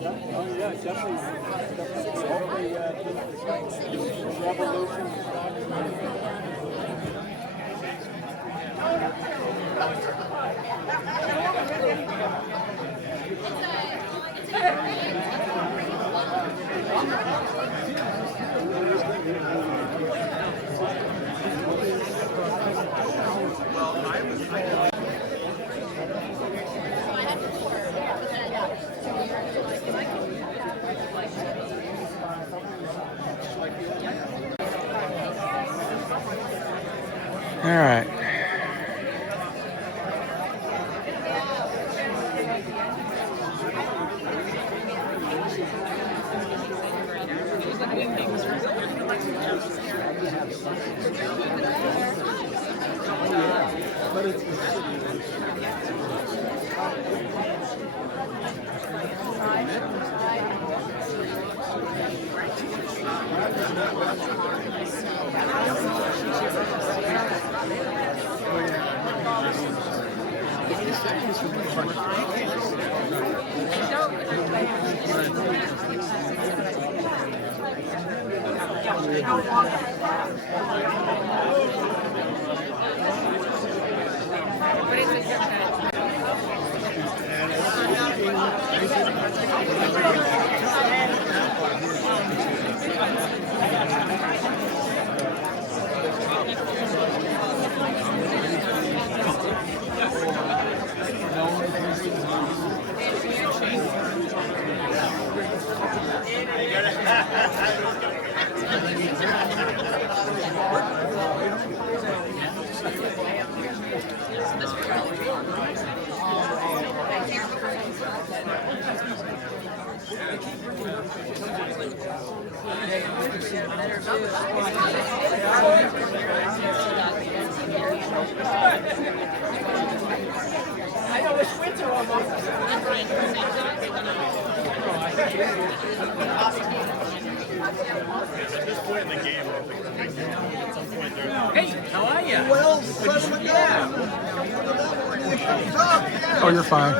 Oh yeah, definitely. All right. I know it's winter almost. At this point in the game, I think it's a big deal. At some point there. Hey, how are you? Well, son of a gun. Oh, you're fine.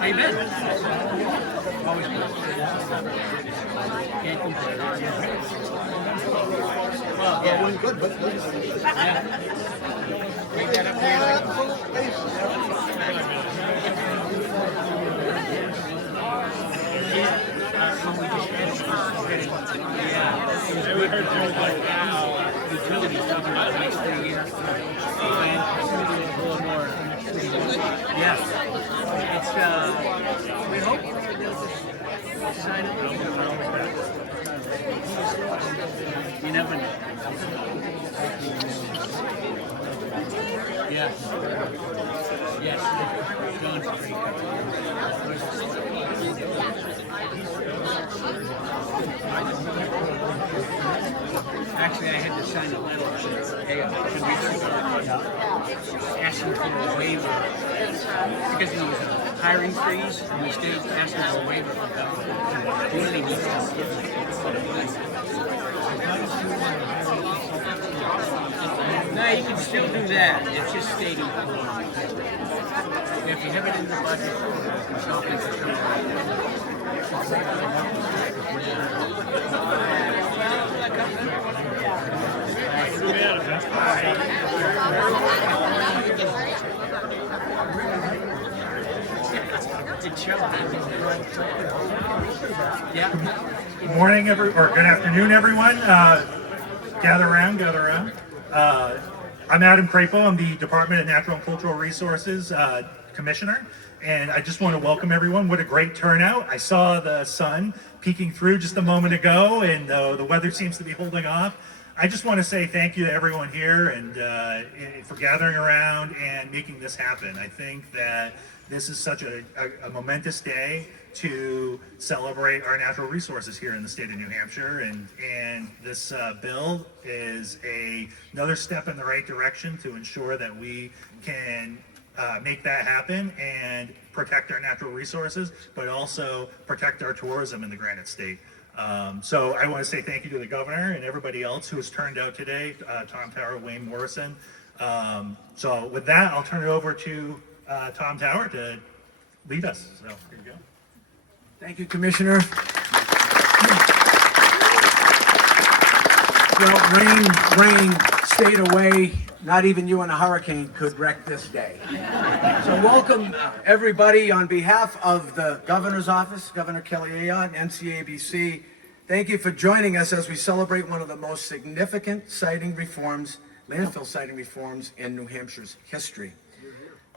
Amen. Always good. Can't complain. Well, yeah. Good, but Yeah. We got up there. Yeah, we heard Joe like now. Utilities talking about the next 3 years. And it's going to be a little more. Yes. It's, we hope they'll just sign it. You never know. Yes. Yes. John's great. Actually, I had to sign a letter asking for a waiver because there was a hiring freeze and the state asking for a waiver for government. Really needs to. No, you can still do that. It's just stating. If you have it in the budget, consultants are coming Good morning, or good afternoon, everyone. Gather around. I'm Adam Crapo. I'm the Department of Natural and Cultural Resources Commissioner, and I just want to welcome everyone. What a great turnout. I saw the sun peeking through just a moment ago, and the weather seems to be holding off. I just want to say thank you to everyone here and for gathering around and making this happen. I think that this is such a momentous day to celebrate our natural resources here in the state of New Hampshire, and this bill is another step in the right direction to ensure that we can make that happen and protect our natural resources, but also protect our tourism in the Granite State. So I want to say thank you to the governor and everybody else who has turned out today, Tom Tower, Wayne Morrison, So with that, I'll turn it over to Tom Tower to lead us. So here you go. Thank you, Commissioner. Well, rain stayed away. Not even you and a hurricane could wreck this day. So welcome, everybody, on behalf of the Governor's Office, Governor Kelly Ayotte, NCABC. Thank you for joining us as we celebrate one of the most significant siting reforms, landfill siting reforms in New Hampshire's history.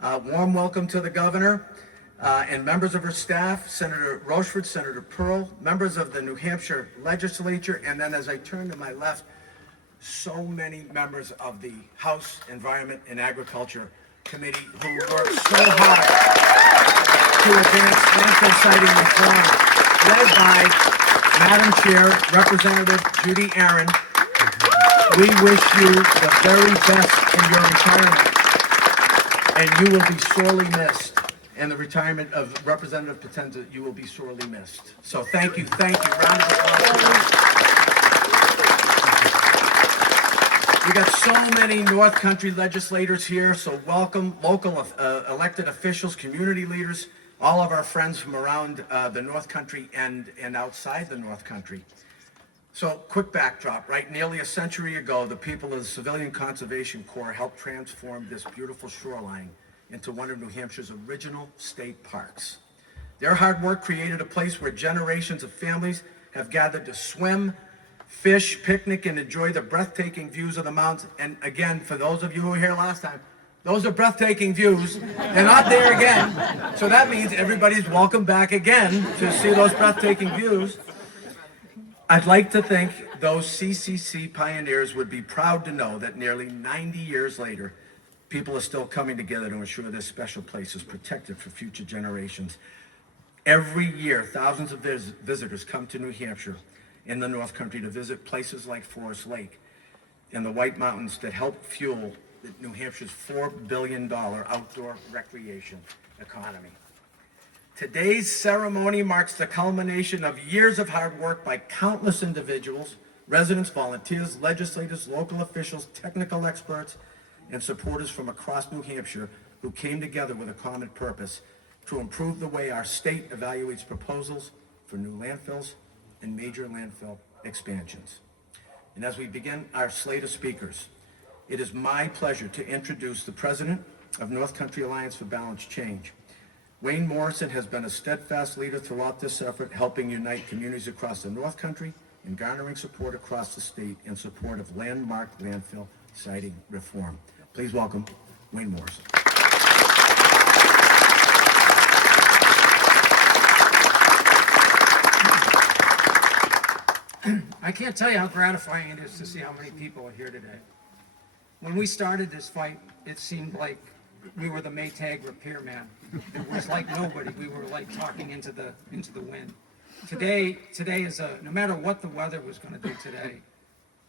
Warm welcome to the Governor and members of her staff, Senator Rochford, Senator Pearl, members of the New Hampshire Legislature, and then as I turn to my left, so many members of the House Environment and Agriculture Committee who worked so hard to advance landfill siting reform, led by Madam Chair, Representative Judy Aaron. We wish you the very best in your retirement, and you will be sorely missed. And the retirement of Representative Potenza, you will be sorely missed. So thank you, round of applause. We got so many North Country legislators here, so welcome local elected officials, community leaders, all of our friends from around the North Country and outside the North Country. So quick backdrop, right? Nearly a century ago, the people of the Civilian Conservation Corps helped transform this beautiful shoreline into one of New Hampshire's original state parks. Their hard work created a place where generations of families have gathered to swim, fish, picnic, and enjoy the breathtaking views of the mountains. And again, for those of you who were here last time, those are breathtaking views. They're not there again. So that means everybody's welcome back again to see those breathtaking views. I'd like to think those CCC pioneers would be proud to know that nearly 90 years later, people are still coming together to ensure this special place is protected for future generations. Every year, thousands of visitors come to New Hampshire in the North Country to visit places like Forest Lake and the White Mountains that help fuel New Hampshire's $4 billion outdoor recreation economy. Today's ceremony marks the culmination of years of hard work by countless individuals, residents, volunteers, legislators, local officials, technical experts, and supporters from across New Hampshire who came together with a common purpose to improve the way our state evaluates proposals for new landfills and major landfill expansions. And as we begin our slate of speakers, it is my pleasure to introduce the president of North Country Alliance for Balanced Change. Wayne Morrison has been a steadfast leader throughout this effort, helping unite communities across the North Country and garnering support across the state in support of landmark landfill siting reform. Please welcome Wayne Morrison. I can't tell you how gratifying it is to see how many people are here today. When we started this fight, it seemed like we were the Maytag repairman. It was like nobody. We were like talking into the wind. Today is no matter what the weather was going to do today,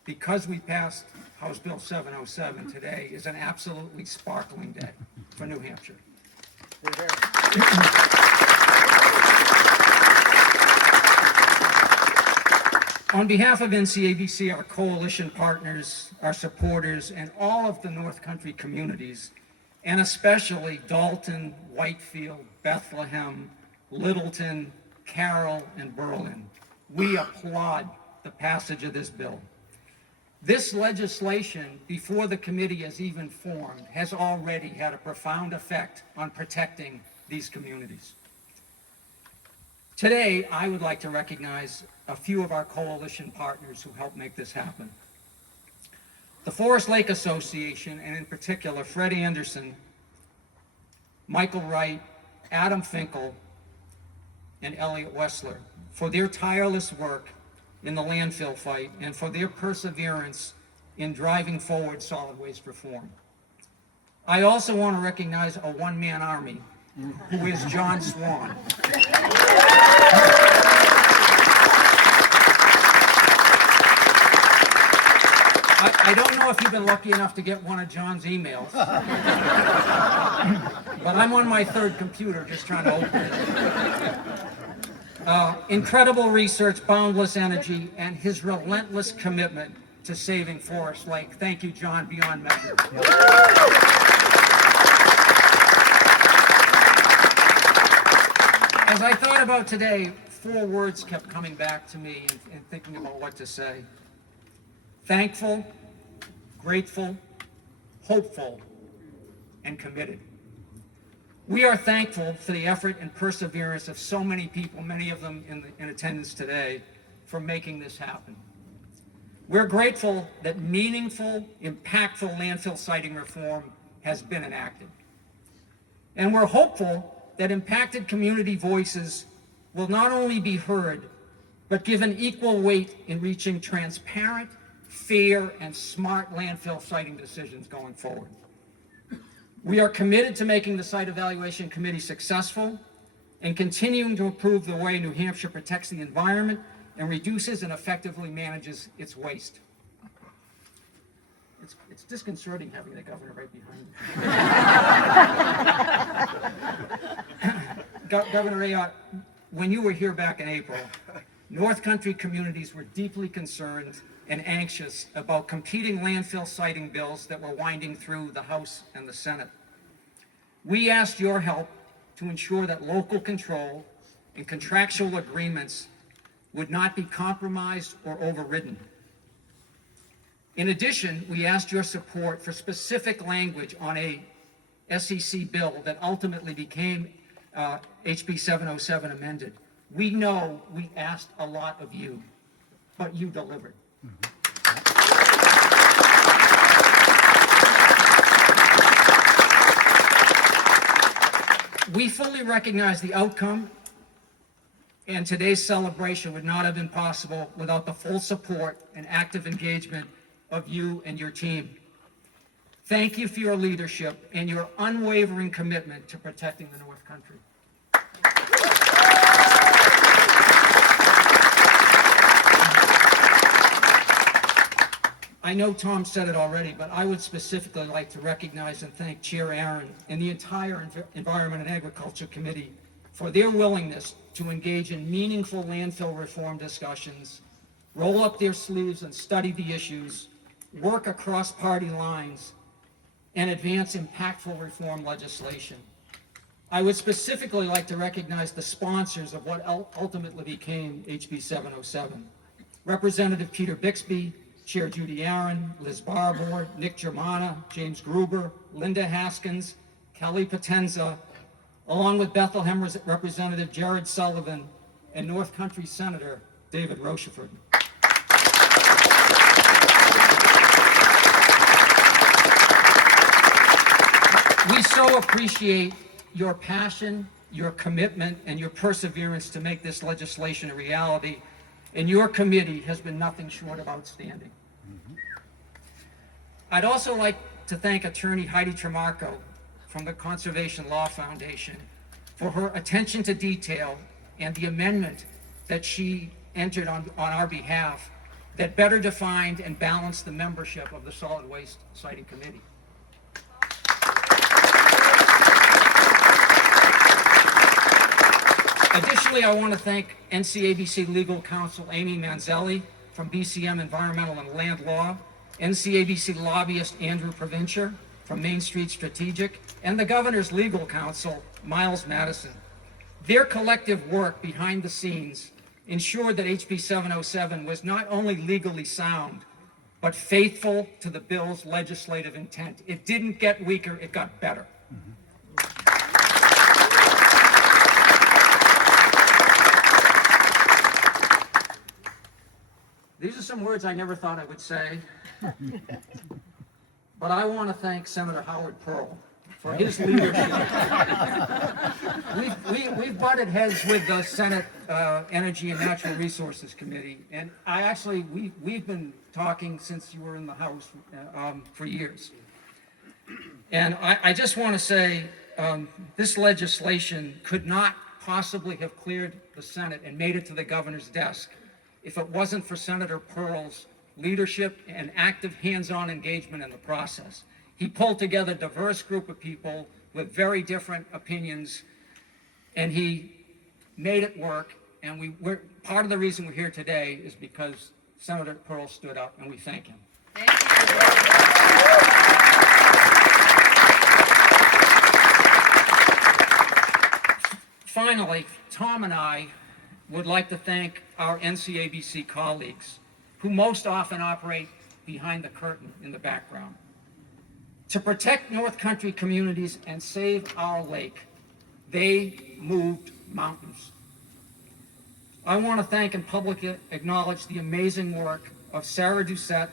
because we passed House Bill 707, today is an absolutely sparkling day for New Hampshire. On behalf of NCABC, our coalition partners, our supporters, and all of the North Country communities, and especially Dalton, Whitefield, Bethlehem, Littleton, Carroll, and Berlin, we applaud the passage of this bill. This legislation, before the committee is even formed, has already had a profound effect on protecting these communities. Today, I would like to recognize a few of our coalition partners who helped make this happen. The Forest Lake Association, and in particular, Fred Anderson, Michael Wright, Adam Finkel, and Elliot Wessler, for their tireless work in the landfill fight and for their perseverance in driving forward solid waste reform. I also want to recognize a one-man army, who is John Swan. I don't know if you've been lucky enough to get one of John's emails, but I'm on my third computer just trying to open it. Incredible research, boundless energy, and his relentless commitment to saving Forest Lake. Thank you, John, beyond measure. As I thought about today, 4 words kept coming back to me in thinking about what to say. Thankful, grateful, hopeful, and committed. We are thankful for the effort and perseverance of so many people, many of them in attendance today, for making this happen. We're grateful that meaningful, impactful landfill siting reform has been enacted. And we're hopeful that impacted community voices will not only be heard, but given equal weight in reaching transparent, fair, and smart landfill siting decisions going forward. We are committed to making the Site Evaluation Committee successful and continuing to improve the way New Hampshire protects the environment and reduces and effectively manages its waste. It's disconcerting having the governor right behind me. Governor Ayotte, when you were here back in April, North Country communities were deeply concerned and anxious about competing landfill siting bills that were winding through the House and the Senate. We asked your help to ensure that local control and contractual agreements would not be compromised or overridden. In addition, we asked your support for specific language on a SEC bill that ultimately became HB707 amended. We know we asked a lot of you, but you delivered. We fully recognize the outcome, and today's celebration would not have been possible without the full support and active engagement of you and your team. Thank you for your leadership and your unwavering commitment to protecting the North Country. I know Tom said it already, but I would specifically like to recognize and thank Chair Aaron and the entire Environment and Agriculture Committee for their willingness to engage in meaningful landfill reform discussions, roll up their sleeves and study the issues, work across party lines, and advance impactful reform legislation. I would specifically like to recognize the sponsors of what ultimately became HB 707. Representative Peter Bixby, Chair Judy Aaron, Liz Barbour, Nick Germana, James Gruber, Linda Haskins, Kelly Potenza, along with Bethlehem Representative Jared Sullivan and North Country Senator David Rochefort. We so appreciate your passion, your commitment, and your perseverance to make this legislation a reality, and your committee has been nothing short of outstanding. I'd also like to thank Attorney Heidi Tremarco from the Conservation Law Foundation for her attention to detail and the amendment that she entered on our behalf that better defined and balanced the membership of the Solid Waste Siting Committee. Additionally, I want to thank NCABC Legal Counsel Amy Manzelli from BCM Environmental and Land Law, NCABC lobbyist Andrew Provencher from Main Street Strategic, and the Governor's Legal Counsel, Miles Madison. Their collective work behind the scenes ensured that HB 707 was not only legally sound, but faithful to the bill's legislative intent. It didn't get weaker, it got better. These are some words I never thought I would say, but I want to thank Senator Howard Pearl for his leadership. We've butted heads with the Senate Energy and Natural Resources Committee, and we've been talking since you were in the House for years. And I just want to say this legislation could not possibly have cleared the Senate and made it to the governor's desk if it wasn't for Senator Pearl's leadership and active hands-on engagement in the process. He pulled together a diverse group of people with very different opinions, and he made it work. And part of the reason we're here today is because Senator Pearl stood up, and we thank him. Finally, Tom and I would like to thank our NCABC colleagues who most often operate behind the curtain in the background. To protect North Country communities and save our lake, they moved mountains. I want to thank and publicly acknowledge the amazing work of Sarah Doucette,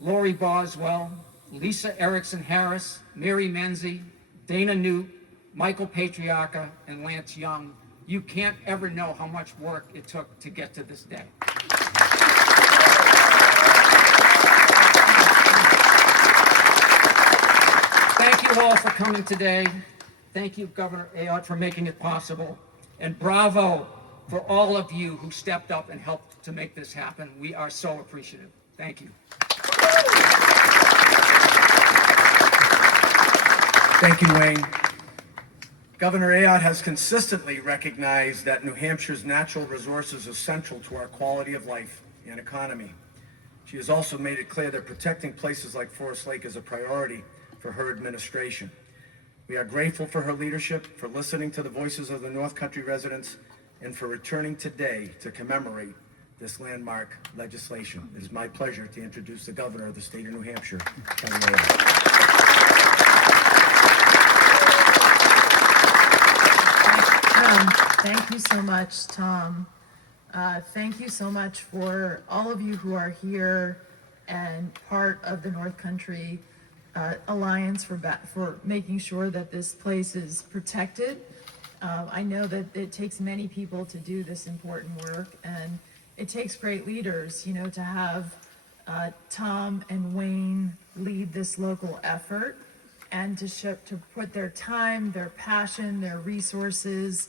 Lori Boswell, Lisa Erickson Harris, Mary Menzie, Dana Newt, Michael Patriarca, and Lance Young. You can't ever know how much work it took to get to this day. Thank you all for coming today. Thank you, Governor Ayotte, for making it possible. And bravo for all of you who stepped up and helped to make this happen. We are so appreciative. Thank you. Thank you, Wayne. Governor Ayotte has consistently recognized that New Hampshire's natural resources are central to our quality of life and economy. She has also made it clear that protecting places like Forest Lake is a priority for her administration. We are grateful for her leadership, for listening to the voices of the North Country residents, and for returning today to commemorate this landmark legislation. It is my pleasure to introduce the Governor of the state of New Hampshire, Kelly Ayotte. Thank you so much, Tom. Thank you so much for all of you who are here and part of the North Country Alliance for making sure that this place is protected. I know that it takes many people to do this important work, and it takes great leaders, you know, to have Tom and Wayne lead this local effort and to put their time, their passion, their resources.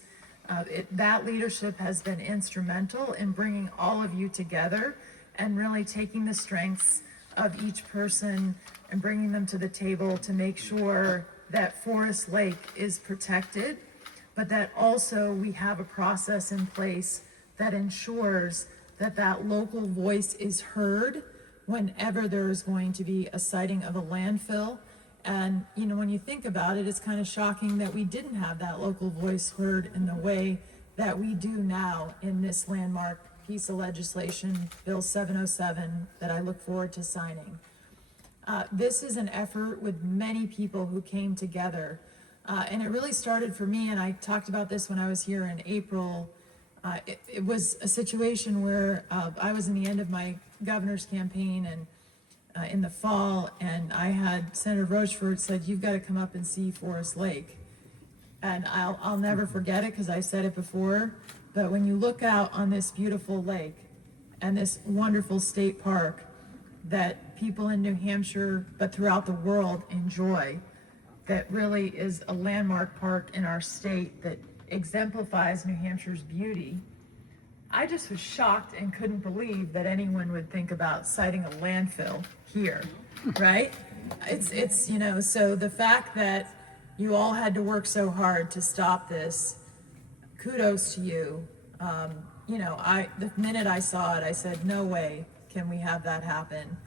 That leadership has been instrumental in bringing all of you together and really taking the strengths of each person and bringing them to the table to make sure that Forest Lake is protected, but that also we have a process in place that ensures that that local voice is heard whenever there is going to be a siting of a landfill. And, you know, when you think about it, it's kind of shocking that we didn't have that local voice heard in the way that we do now in this landmark piece of legislation, Bill 707, that I look forward to signing. This is an effort with many people who came together. And it really started for me, and I talked about this when I was here in April. It was a situation where I was in the end of my governor's campaign and in the fall, and I had Senator Rochefort said, "You've got to come up and see Forest Lake." And I'll never forget it because I said it before, but when you look out on this beautiful lake and this wonderful state park that people in New Hampshire, but throughout the world enjoy, that really is a landmark park in our state that exemplifies New Hampshire's beauty, I just was shocked and couldn't believe that anyone would think about siting a landfill here, right? It's you know, so the fact that you all had to work so hard to stop this, kudos to you. You know, the minute I saw it, I said, no way can we have that happen.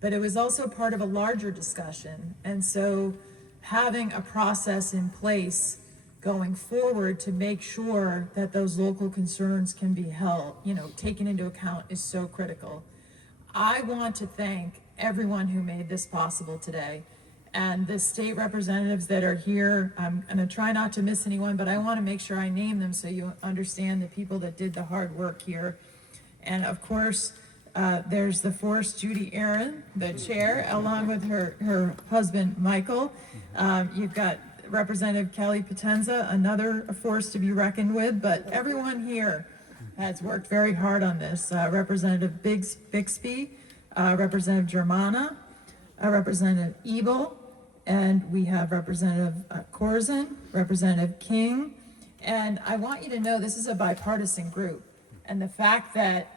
But it was also part of a larger discussion. And so having a process in place going forward to make sure that those local concerns can be held, you know, taken into account is so critical. I want to thank everyone who made this possible today, and the state representatives that are here. I'm going to try not to miss anyone, but I want to make sure I name them so you understand the people that did the hard work here. And of course, there's the force, Judy Aaron, the chair, along with her husband, Michael. You've got Representative Kelly Potenza, another force to be reckoned with, but everyone here has worked very hard on this. Representative Bixby, Representative Germana, Representative Ebel, and we have Representative Corzine, Representative King. And I want you to know this is a bipartisan group, and the fact that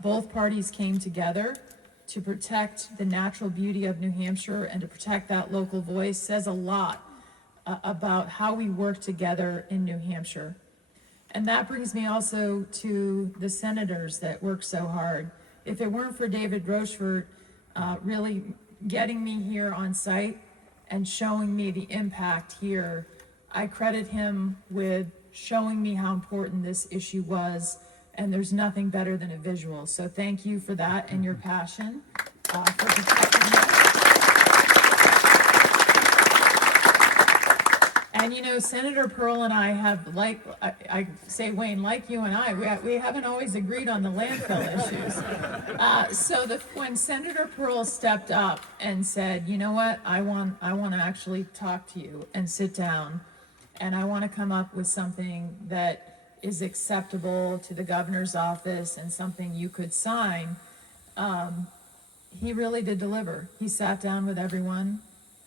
both parties came together to protect the natural beauty of New Hampshire and to protect that local voice says a lot about how we work together in New Hampshire. And that brings me also to the senators that work so hard. if it weren't for David Rochefort really getting me here on site and showing me the impact here, I credit him with showing me how important this issue was, and there's nothing better than a visual. So thank you for that and your passion for protecting me. And you know, Senator Pearl and I have, like, I say, Wayne, like you and I, we haven't always agreed on the landfill issues. When Senator Pearl stepped up and said, you know what, I want to actually talk to you and sit down, and I want to come up with something that is acceptable to the governor's office and something you could sign, he really did deliver. He sat down with everyone.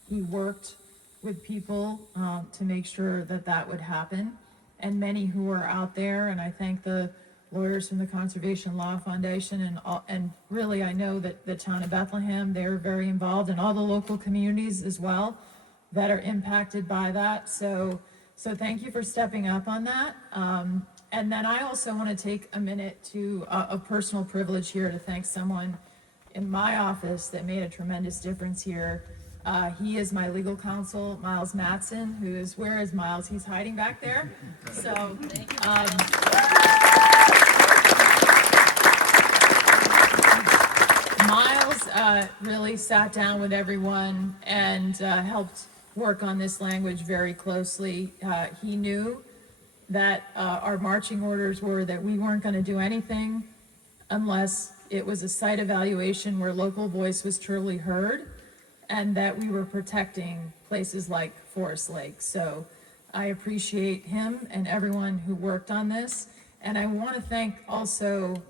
He worked with people to make sure that that would happen, and many who are out there, and I thank the lawyers from the Conservation Law Foundation, and really I know that the town of Bethlehem, they're very involved, and all the local communities as well that are impacted by that. So thank you for stepping up on that. And then I also want to take a minute to a personal privilege here to thank someone in my office that made a tremendous difference here. He is my legal counsel, Miles Matson, where is Miles? He's hiding back there. So, Miles really sat down with everyone and helped work on this language very closely. He knew that our marching orders were that we weren't going to do anything unless it was a site evaluation where local voice was truly heard, and that we were protecting places like Forest Lake. So I appreciate him and everyone who worked on this. And I want to thank also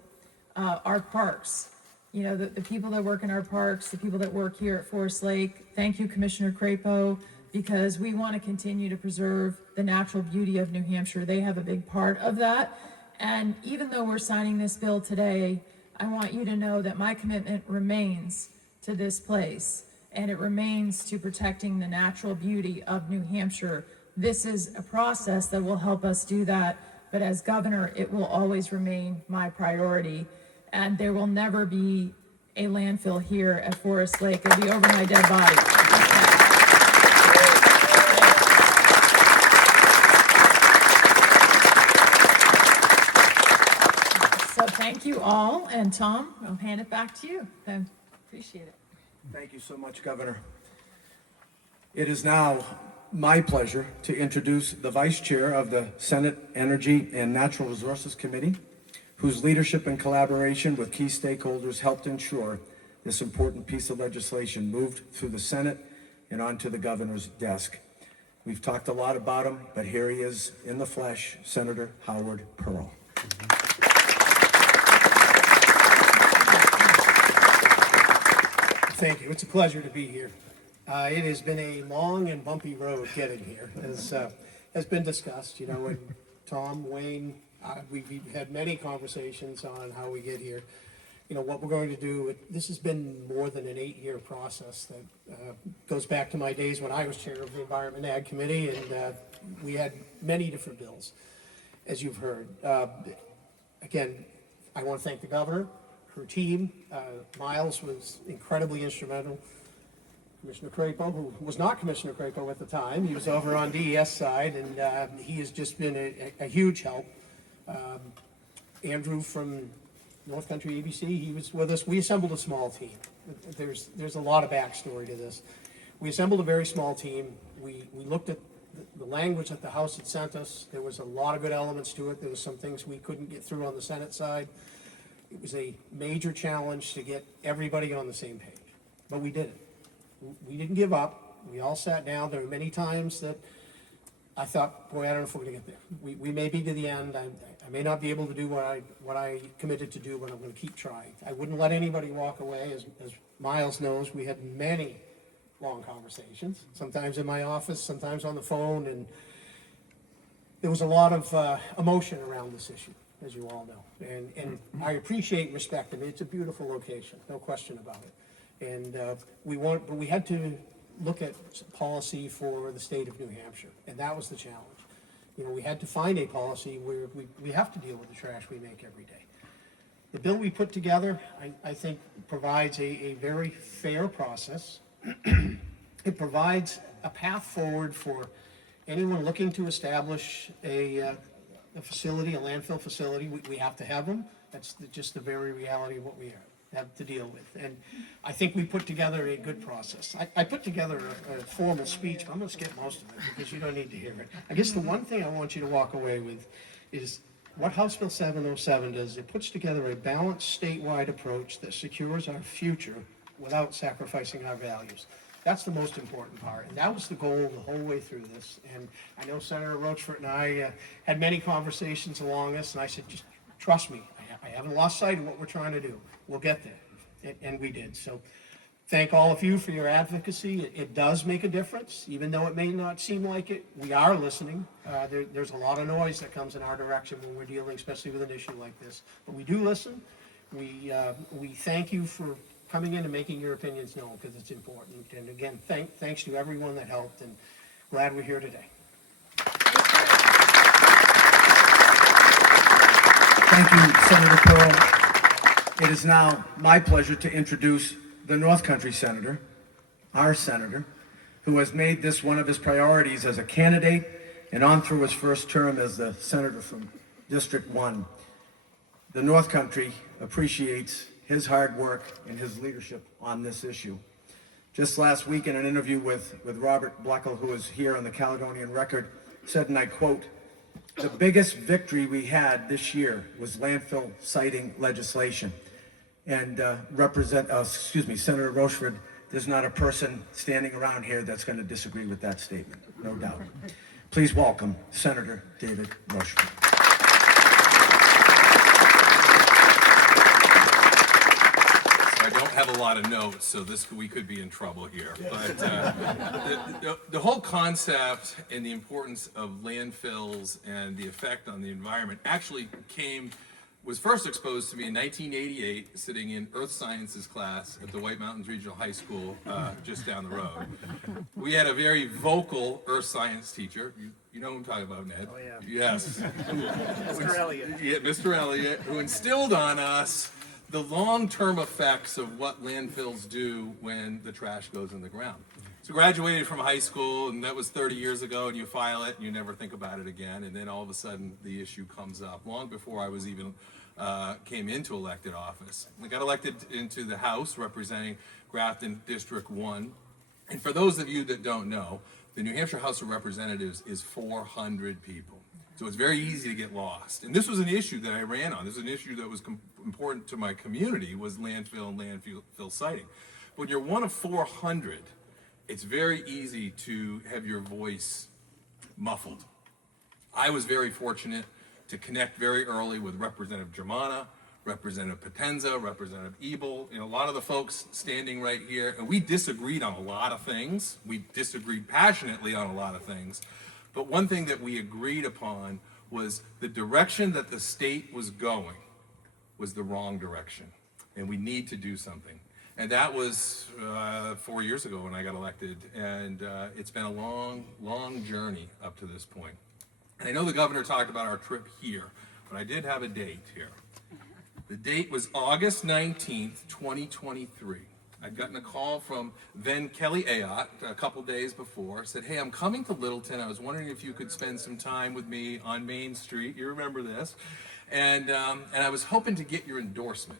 our parks. You know, the people that work in our parks, the people that work here at Forest Lake. Thank you, Commissioner Crapo, because we want to continue to preserve the natural beauty of New Hampshire. They have a big part of that. And even though we're signing this bill today, I want you to know that my commitment remains to this place, and it remains to protecting the natural beauty of New Hampshire. This is a process that will help us do that, but as governor, it will always remain my priority. And there will never be a landfill here at Forest Lake. It'll be over my dead body. So thank you all, and Tom, I'll hand it back to you. I appreciate it. Thank you so much, Governor. It is now my pleasure to introduce the Vice Chair of the Senate Energy and Natural Resources Committee, whose leadership and collaboration with key stakeholders helped ensure this important piece of legislation moved through the Senate and onto the governor's desk. We've talked a lot about him, but here he is in the flesh, Senator Howard Pearl. Thank you. It's a pleasure to be here. It has been a long and bumpy road getting here, as has been discussed. You know, and Tom, Wayne, we've had many conversations on how we get here. You know, what we're going to do. This has been more than an 8-year process that goes back to my days when I was chair of the Environment Ag Committee, and we had many different bills, as you've heard. Again, I want to thank the governor, her team. Miles was incredibly instrumental. Commissioner Crapo, who was not Commissioner Crapo at the time, he was over on DES side, and he has just been a huge help. Andrew from North Country ABC, he was with us. We assembled a small team. There's a lot of backstory to this. We assembled a very small team. We looked at the language that the House had sent us. There was a lot of good elements to it. There was some things we couldn't get through on the Senate side. It was a major challenge to get everybody on the same page, but we did it. We didn't give up. We all sat down. There were many times that I thought, boy, I don't know if we're going to get there. We may be to the end. I may not be able to do what I committed to do, but I'm going to keep trying. I wouldn't let anybody walk away. As Miles knows, we had many long conversations, sometimes in my office, sometimes on the phone, and there was a lot of emotion around this issue, as you all know. And I appreciate and respect it. I mean, it's a beautiful location, no question about it. And but we had to look at policy for the state of New Hampshire, and that was the challenge. You know, we had to find a policy where we have to deal with the trash we make every day. The bill we put together, I think, provides a very fair process. It provides a path forward for anyone looking to establish a facility, a landfill facility. We have to have them. That's just the very reality of what we have to deal with. And I think we put together a good process. I put together a formal speech, but I'm gonna skip most of it because you don't need to hear it. I guess the one thing I want you to walk away with is what House Bill 707 does. It puts together a balanced statewide approach that secures our future without sacrificing our values. That's the most important part, and that was the goal the whole way through this. And I know Senator Rochford and I had many conversations along this, and I said, just trust me, I haven't lost sight of what we're trying to do. We'll get there, and we did. So thank all of you for your advocacy. It does make a difference, even though it may not seem like it. We are listening. There's a lot of noise that comes in our direction when we're dealing, especially with an issue like this. But we do listen. We thank you for coming in and making your opinions known, because it's important. And again, thanks to everyone that helped, and glad we're here today. Thank you, Senator Pearl. It is now my pleasure to introduce the North Country Senator, our senator, who has made this one of his priorities as a candidate and on through his first term as the senator from District 1. The North Country appreciates his hard work and his leadership on this issue. Just last week in an interview with Robert Bleckel, who is here on the Caledonian Record, said, and I quote, "The biggest victory we had this year was landfill siting legislation." And Senator Rochford, there's not a person standing around here that's going to disagree with that statement, no doubt. Please welcome Senator David Rochford. I don't have a lot of notes, so we could be in trouble here. But the whole concept and the importance of landfills and the effect on the environment actually was first exposed to me in 1988, sitting in Earth Sciences class at the White Mountains Regional High School, just down the road. We had a very vocal earth science teacher. You know who I'm talking about, Ned? Oh, yeah. Yes. Mr. Elliott. Yeah, Mr. Elliott, who instilled on us the long-term effects of what landfills do when the trash goes in the ground. So graduated from high school, and that was 30 years ago, and you file it, and you never think about it again, and then all of a sudden the issue comes up, long before I was even came into elected office. I got elected into the House representing Grafton District 1, and for those of you that don't know, the New Hampshire House of Representatives is 400 people. So it's very easy to get lost. And this was an issue that I ran on. This was an issue that was important to my community, was landfill and landfill siting. But when you're one of 400, it's very easy to have your voice muffled. I was very fortunate to connect very early with Representative Germana, Representative Potenza, Representative Ebel, a lot of the folks standing right here, and we disagreed on a lot of things. We disagreed passionately on a lot of things. But one thing that we agreed upon was the direction that the state was going was the wrong direction, and we need to do something. And that was 4 years ago when I got elected, and it's been a long, long journey up to this point. And I know the governor talked about our trip here, but I did have a date here. The date was August 19th, 2023. I'd gotten a call from then Kelly Ayotte a couple days before, said, "Hey, I'm coming to Littleton. I was wondering if you could spend some time with me on Main Street." You remember this. And I was hoping to get your endorsement.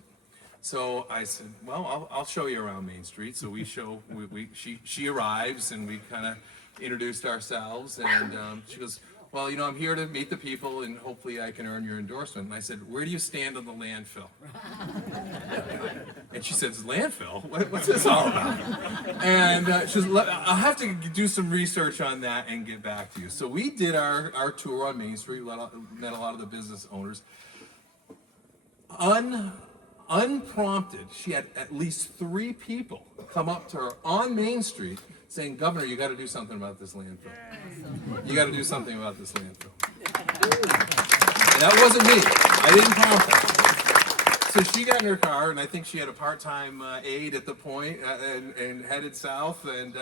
So I said, well, I'll show you around Main Street. So she arrives, and we kind of introduced ourselves, and she goes, "Well, I'm here to meet the people, and hopefully I can earn your endorsement." And I said, "Where do you stand on the landfill?" And she says, "Landfill? What's this all about?" And she says, "I'll have to do some research on that and get back to you." So we did our tour on Main Street, met a lot of the business owners. Unprompted, she had at least 3 people come up to her on Main Street saying, "Governor, you got to do something about this landfill. You got to do something about this landfill." And that wasn't me. I didn't prompt her. So she got in her car, and I think she had a part-time aide at the point, and headed south. And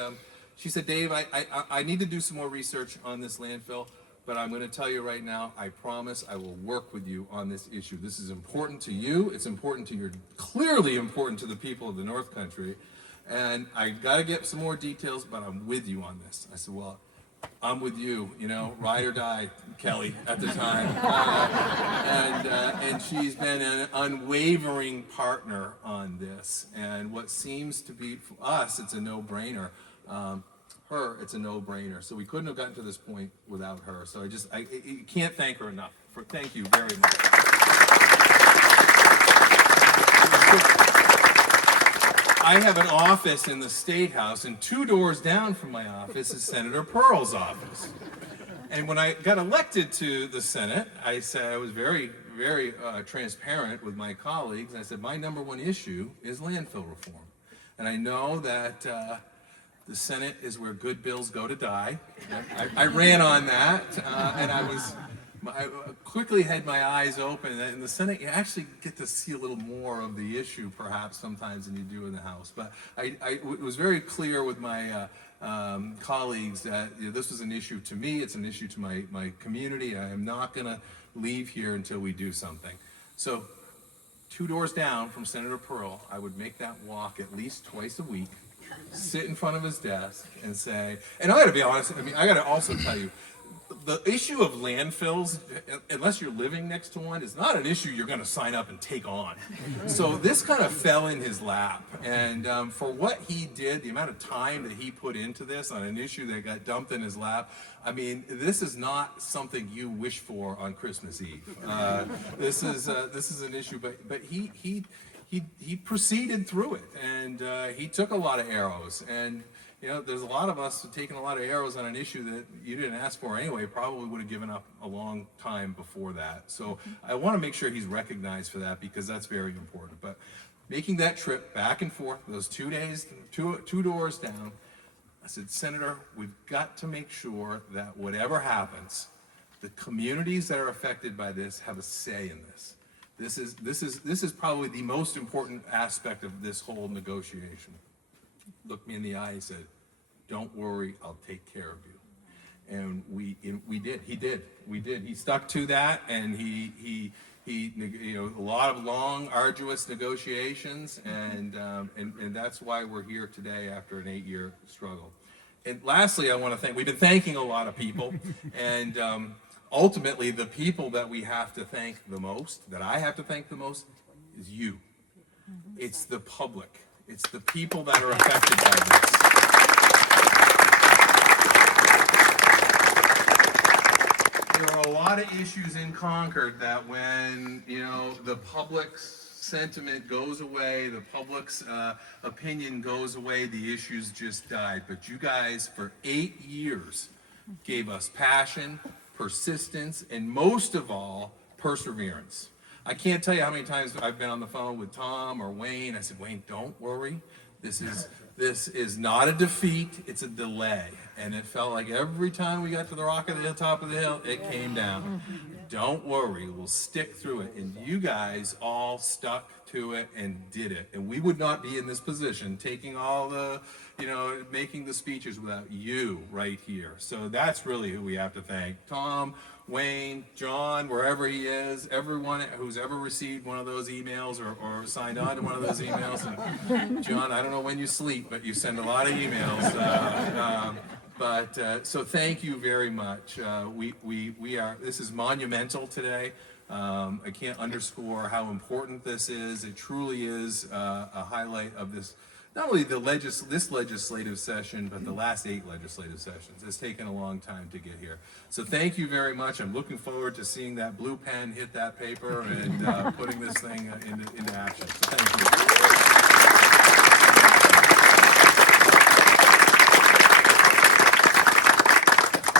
she said, "Dave, I need to do some more research on this landfill, But I'm going to tell you right now, I promise I will work with you on this issue. This is important to you. It's important to your, clearly important to the people of the North Country. And I got to get some more details, but I'm with you on this. I said, well, I'm with you, you know, ride or die, Kelly, at the time. And she's been an unwavering partner on this. And what seems to be, for us, it's a no-brainer. Her, it's a no-brainer. So we couldn't have gotten to this point without her. So I can't thank her enough. Thank you very much. I have an office in the State House, and 2 doors down from my office is Senator Pearl's office. And when I got elected to the Senate, I said I was very, very transparent with my colleagues. I said my #1 issue is landfill reform, and I know that the Senate is where good bills go to die. I ran on that, and I quickly had my eyes open. In the Senate, you actually get to see a little more of the issue, perhaps, sometimes than you do in the House. But I was very clear with my colleagues that this was an issue to me. It's an issue to my community. I am not going to leave here until we do something. So 2 doors down from Senator Pearl, I would make that walk at least twice a week, sit in front of his desk and say, and I got to be honest, I mean, I got to also tell you, the issue of landfills, unless you're living next to one, is not an issue you're going to sign up and take on. So this kind of fell in his lap. And for what he did, the amount of time that he put into this on an issue that got dumped in his lap, I mean, this is not something you wish for on Christmas Eve. This is an issue, but he proceeded through it, and he took a lot of arrows. And you know, there's a lot of us taking a lot of arrows on an issue that you didn't ask for anyway, probably would have given up a long time before that. So I want to make sure he's recognized for that, because that's very important. But making that trip back and forth, those 2 days, two doors down, I said, Senator, we've got to make sure that whatever happens, the communities that are affected by this have a say in this. This is probably the most important aspect of this whole negotiation. Looked me in the eye and said, don't worry, I'll take care of you. And we did. He did. We did. He stuck to that, and he you know, a lot of long, arduous negotiations, and that's why we're here today after an 8-year struggle. And lastly, I want to thank, we've been thanking a lot of people, and ultimately the people that we have to thank the most, that I have to thank the most, is you. It's the public. It's the people that are affected by this. There are a lot of issues in Concord that when, you know, the public's sentiment goes away, the public's opinion goes away, the issues just died. But you guys, for 8 years, gave us passion, persistence, and most of all, perseverance. I can't tell you how many times I've been on the phone with Tom or Wayne. I said, Wayne, don't worry. This is not a defeat, it's a delay. And it felt like every time we got to the rock of the top of the hill, it came down. Don't worry, we'll stick through it. And you guys all stuck to it and did it. And we would not be in this position, taking all the, you know, making the speeches without you right here. So that's really who we have to thank. Tom, Wayne, John, wherever he is, everyone who's ever received one of those emails or signed on to one of those emails. And John, I don't know when you sleep, but you send a lot of emails. So thank you very much. This is monumental today. I can't underscore how important this is. It truly is a highlight of this. Not only this legislative session, but the last 8 legislative sessions. It's taken a long time to get here. So thank you very much. I'm looking forward to seeing that blue pen hit that paper and putting this thing into action. So thank you.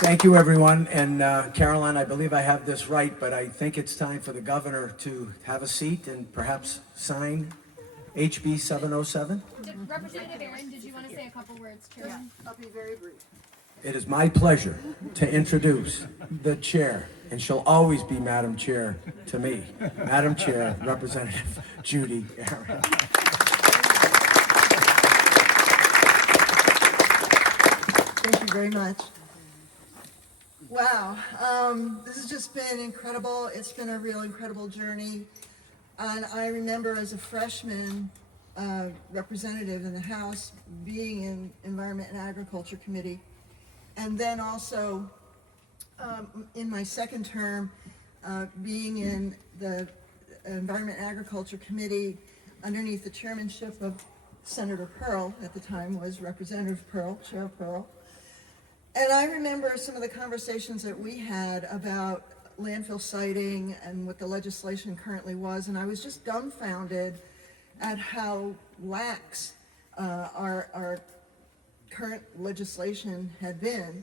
Thank you, everyone. And Caroline, I believe I have this right, but I think it's time for the governor to have a seat and perhaps sign HB707. Representative Aaron, did you want to say a couple words, Chairman? I'll be very brief. It is my pleasure to introduce the chair, and she'll always be Madam Chair to me. Madam Chair, Representative Judy Aaron. Thank you very much. Wow, this has just been incredible. It's been a real incredible journey. And I remember as a freshman representative in the House being in Environment and Agriculture Committee. And then also in my second term, being in the Environment and Agriculture Committee underneath the chairmanship of Senator Pearl, at the time was Representative Pearl, Chair Pearl. And I remember some of the conversations that we had about landfill siting and what the legislation currently was, and I was just dumbfounded at how lax our current legislation had been.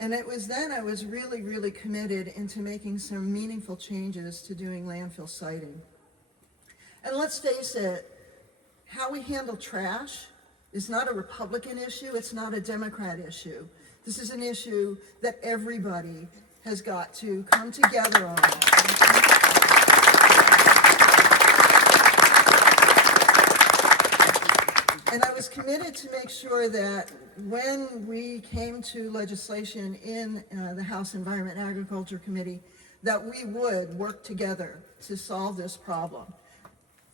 And it was then I was really, really committed into making some meaningful changes to doing landfill siting. And let's face it, how we handle trash is not a Republican issue, it's not a Democrat issue. This is an issue that everybody has got to come together on. And I was committed to make sure that when we came to legislation in the House Environment and Agriculture Committee, that we would work together to solve this problem,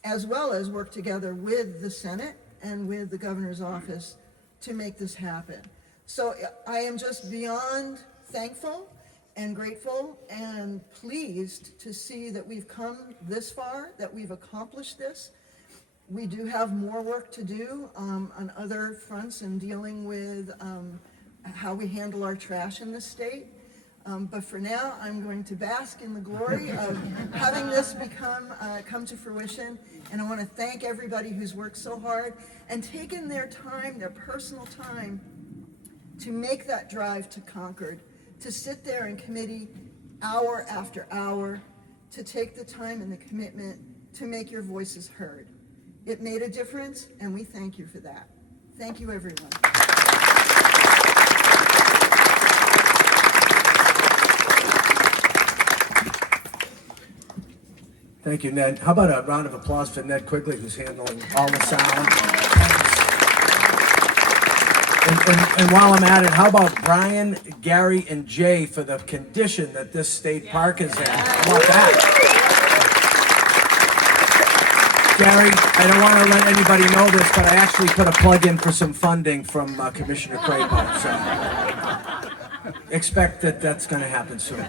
as well as work together with the Senate and with the governor's office to make this happen. So I am just beyond thankful and grateful and pleased to see that we've come this far, that we've accomplished this. We do have more work to do on other fronts in dealing with how we handle our trash in this state. But for now, I'm going to bask in the glory of having this come to fruition. And I want to thank everybody who's worked so hard and taken their time, their personal time, to make that drive to Concord, to sit there in committee hour after hour, to take the time and the commitment to make your voices heard. It made a difference, and we thank you for that. Thank you, everyone. Thank you, Ned. How about a round of applause for Ned Quigley, who's handling all the sound? And while I'm at it, how about Brian, Gary, and Jay for the condition that this state park is in? How about that? Gary, I don't want to let anybody know this, but I actually put a plug in for some funding from Commissioner Crapo, so expect that that's going to happen soon.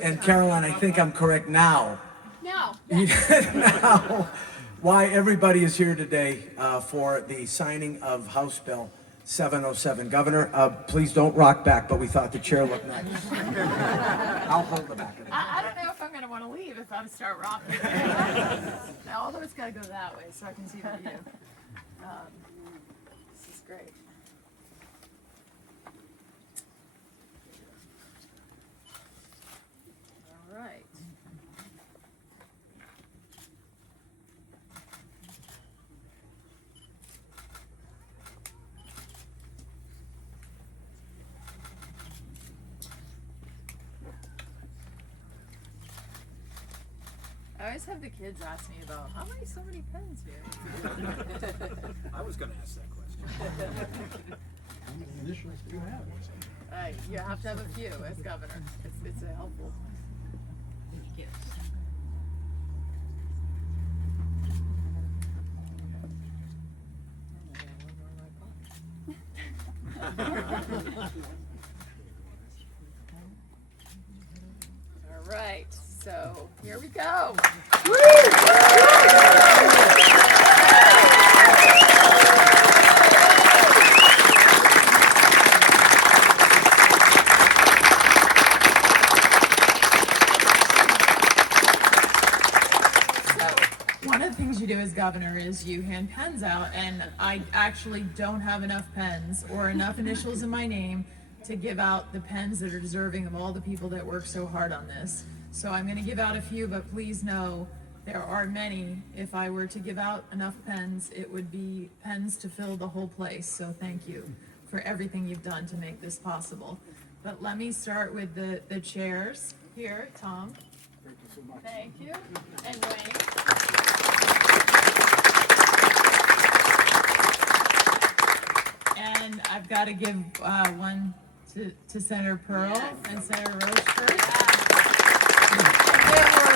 And Caroline, I think I'm correct now. No. Now, why everybody is here today for the signing of House Bill 707. Governor, please don't rock back, but we thought the chair looked nice. I'll hold the back of it. I don't know if I'm going to want to leave if I start rocking. Now, although it's got to go that way so I can see the view. This is great. All right. I always have the kids ask me about how many pens here. I was going to ask that question. How many initials do you have? You have to have a few as governor. It's a helpful. Yes. All right, so here we go. One of the things you do as governor is you hand pens out, and I actually don't have enough pens or enough initials in my name to give out the pens that are deserving of all the people that work so hard on this. So I'm going to give out a few, but please know there are many. If I were to give out enough pens, it would be pens to fill the whole place. So thank you for everything you've done to make this possible. But let me start with the chairs here. Tom. Thank you so much. Thank you. And Wayne. And I've I've got to give one to Senator Pearl and Senator Roche first. There were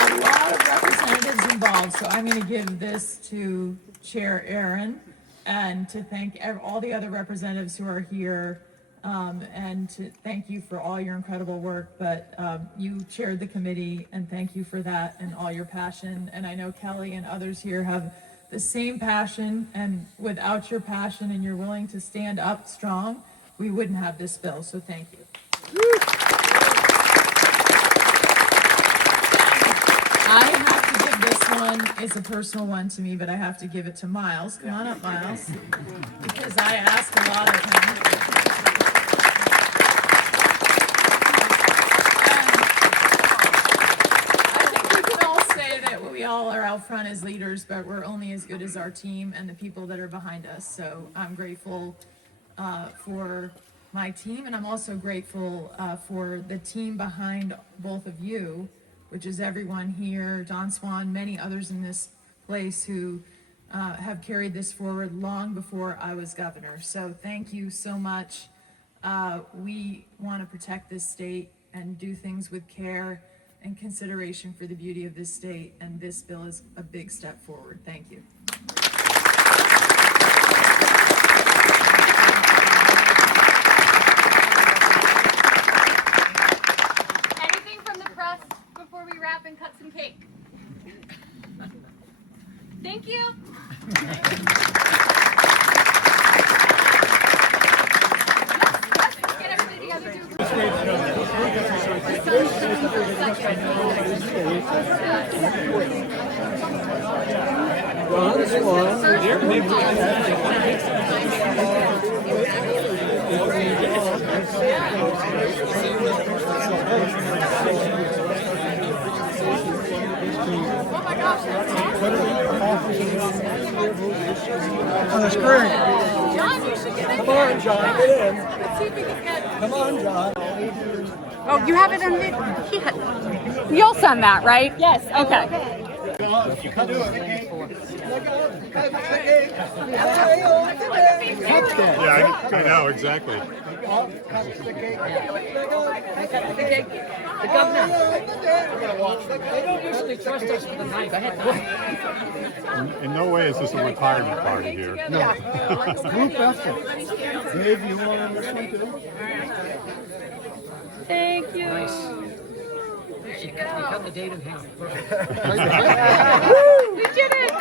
a lot of representatives involved, so I'm going to give this to Chair Aaron and to thank all the other representatives who are here, and to thank you for all your incredible work. But you chaired the committee, and thank you for that and all your passion. And I know Kelly and others here have the same passion, and without your passion and you're willing to stand up strong, we wouldn't have this bill, so thank you. I have to give this one, it's a personal one to me, but I have to give it to Miles. Come on up, Miles, because I ask a lot of him. We all are out front as leaders, but we're only as good as our team and the people that are behind us. So I'm grateful for my team, and I'm also grateful for the team behind both of you, which is everyone here, Don Swan, many others in this place who have carried this forward long before I was governor. So thank you so much. We want to protect this state and do things with care and consideration for the beauty of this state, and this bill is a big step forward. Thank you. Anything from the press before we wrap and cut some cake? Thank you. Let's get everybody together. On the screen. John, you should get in. Come on, John, get in. Let's see if we can get. Come on, John. Oh, you have it on the. You'll send that, right? Yes. Okay. Yeah, I know, exactly. The governor. They don't usually trust us with a knife. In no way is this a retirement party here. No. Group effort. Dave, you want to listen to? Thank you. Nice. You cut the date in half. We did it.